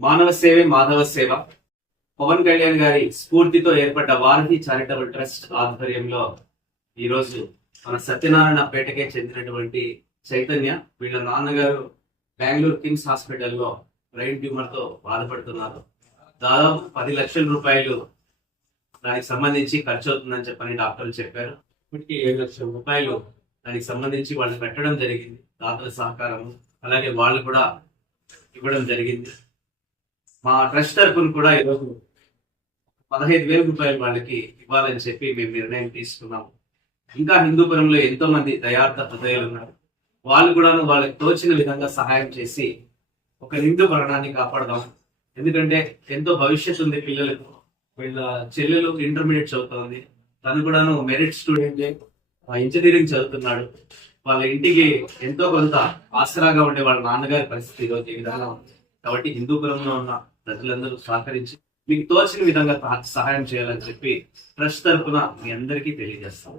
మానవ సేవే మాధవ సేవ. పవన్ కళ్యాణ్ గారి స్ఫూర్తితో ఏర్పడ్డ వారధి చారిటబుల్ ట్రస్ట్ ఆధ్వర్యంలో ఈరోజు మన సత్యనారాయణ పేటకే చెందినటువంటి చైతన్య వీళ్ళ నాన్నగారు బెంగళూరు కిమ్స్ హాస్పిటల్లో బ్రెయిన్ ట్యూమర్తో బాధపడుతున్నారు. దాదాపు పది లక్షల రూపాయలు దానికి సంబంధించి ఖర్చు అవుతుందని చెప్పని డాక్టర్లు చెప్పారు. ఇప్పటికి ఏడు లక్షల రూపాయలు దానికి సంబంధించి వాళ్ళు పెట్టడం జరిగింది. దాతల సహకారము అలాగే వాళ్ళు కూడా ఇవ్వడం జరిగింది. మా ట్రస్ట్ తరఫున కూడా ఈరోజు పదహైదు వేల రూపాయలు వాళ్ళకి ఇవ్వాలని చెప్పి మేము నిర్ణయం తీసుకున్నాము. ఇంకా హిందూపురంలో ఎంతో మంది దయార్థ హృదయాలు ఉన్నారు వాళ్ళు కూడా వాళ్ళకి తోచిన విధంగా సహాయం చేసి ఒక హిందూ ప్రాణాన్ని కాపాడదాం. ఎందుకంటే ఎంతో భవిష్యత్తు ఉంది పిల్లలకు. వీళ్ళ చెల్లెలు ఇంటర్మీడియట్ చదువుతుంది. తను కూడాను మెరిట్ స్టూడెంట్. ఇంజనీరింగ్ చదువుతున్నాడు. వాళ్ళ ఇంటికి ఎంతో కొంత ఆసరాగా ఉండే వాళ్ళ నాన్నగారి పరిస్థితి ఈరోజు ఈ విధంగా ఉంది. కాబట్టి హిందూపురంలో ఉన్న ప్రజలందరూ సహకరించి మీకు తోచిన విధంగా సహాయం చేయాలని చెప్పి ట్రస్ట్ తరఫున మీ అందరికీ తెలియజేస్తాం